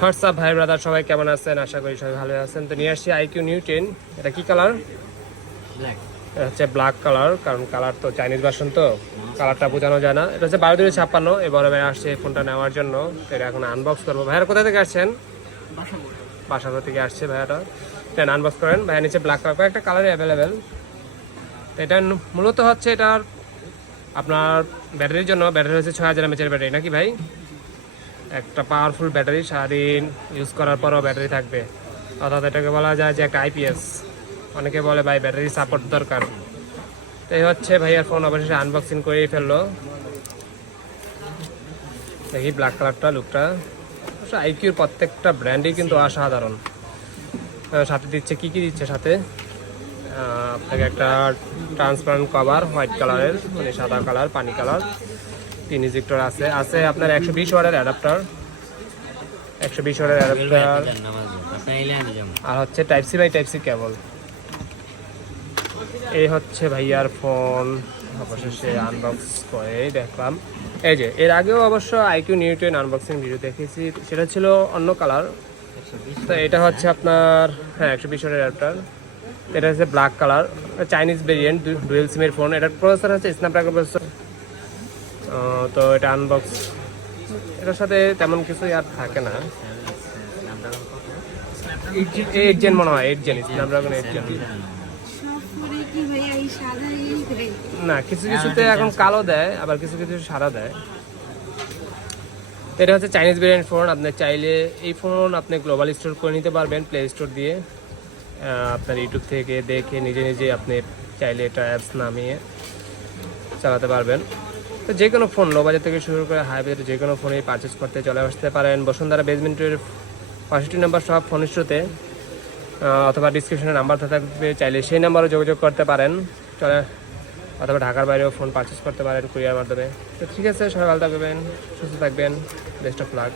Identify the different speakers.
Speaker 1: WhatsApp ভাই brother সবাই কেমন আছেন? আশা করি সবাই ভালো আছেন। তো নিয়ে আসছি আইকিউ নিউ টেন এটা কি কালার এটা হচ্ছে ব্ল্যাক কালার কারণ কালার তো চাইনিজ ভার্সন তো। কালারটা বোঝানো যায় না। এটা হচ্ছে বারো দুই ছাপ্পান্ন। এবারে ভাই আসছে এই ফোনটা নেওয়ার জন্য। তো এটা এখন আনবক্স করব। ভাইয়ার কোথা থেকে আসছেন? বাসাগর থেকে আসছে ভাইয়াটা দেন আনবক্স করেন। ভাইয়া নিচে ব্ল্যাক কালার একটা কালার অ্যাভেলেবেল তো এটা মূলত হচ্ছে এটার আপনার ব্যাটারির জন্য। ব্যাটারি হচ্ছে ছয় হাজার এমএচের ব্যাটারি নাকি ভাই? একটা পাওয়ারফুল ব্যাটারি সারাদিন ইউজ করার পরও ব্যাটারি থাকবে। অর্থাৎ এটাকে বলা যায় যে একটা আইপিএস অনেকে বলে, ভাই ব্যাটারি সাপোর্ট দরকার। তো এই হচ্ছে ভাইয়ার ফোন অবশেষে আনবক্সিং করেই ফেলল। দেখি ব্ল্যাক কালারটা লুকটা আইকিউর প্রত্যেকটা ব্র্যান্ডই কিন্তু অসাধারণ। সাথে দিচ্ছে, কি কি দিচ্ছে সাথে? আপনাকে একটা ট্রান্সপারেন্ট কভার হোয়াইট কালারের মানে সাদা কালার পানি কালার তিন ইজেক্টর আছে। আছে আপনার একশো বিশ ওয়ার্ডের অ্যাডাপ্টার। একশো বিশ ওয়ার্ডের অ্যাডাপ্টার। আর হচ্ছে type C by type C cable এই হচ্ছে ভাইয়ার ফোন। অবশেষে আনবক্স করে দেখলাম। এই যে, এর আগেও অবশ্য আইকিউ নিউটেন আনবক্সিং ভিডিও দেখেছি। সেটা ছিল অন্য কালার তো এটা হচ্ছে আপনার হ্যাঁ একশো বিশ অ্যাডাপ্টার। এটা হচ্ছে black colour Chinese variant dual সিমের ফোন এটার প্রসেসর হচ্ছে স্ন্যাপড্রাগন প্রসেসর তো এটা আনবক্স এটার সাথে তেমন কিছু আর থাকে না। এইট জেন মনে হয় জেন এইট জেন না, কিছু কিছুতে এখন কালো দেয়, আবার কিছু কিছু দেয়। এটা হচ্ছে চাইনিজ ফোন আপনি চাইলে এই ফোন আপনি গ্লোবাল স্টোর করে নিতে পারবেন প্লে স্টোর দিয়ে। আপনার ইউটিউব থেকে দেখে নিজে নিজে আপনি চাইলে এটা নামিয়ে চালাতে পারবেন। তো যে কোনো ফোন লো বাজার থেকে শুরু করে হাই বাজার যে কোনো ফোনই পারচেস করতে চলে আসতে পারেন। বসুন্ধরা বেজমেন্টের পঁয়ষট্টি নাম্বার সব ফোন ইস্যুতে অথবা ডিসক্রিপশনে নাম্বার থাকবে। চাইলে সেই নাম্বারও যোগাযোগ করতে পারেন। চলে, অথবা ঢাকার বাইরেও ফোন পারচেস করতে পারেন কুরিয়ার মাধ্যমে। তো ঠিক আছে, সবাই ভালো থাকবেন, সুস্থ থাকবেন। Best of luck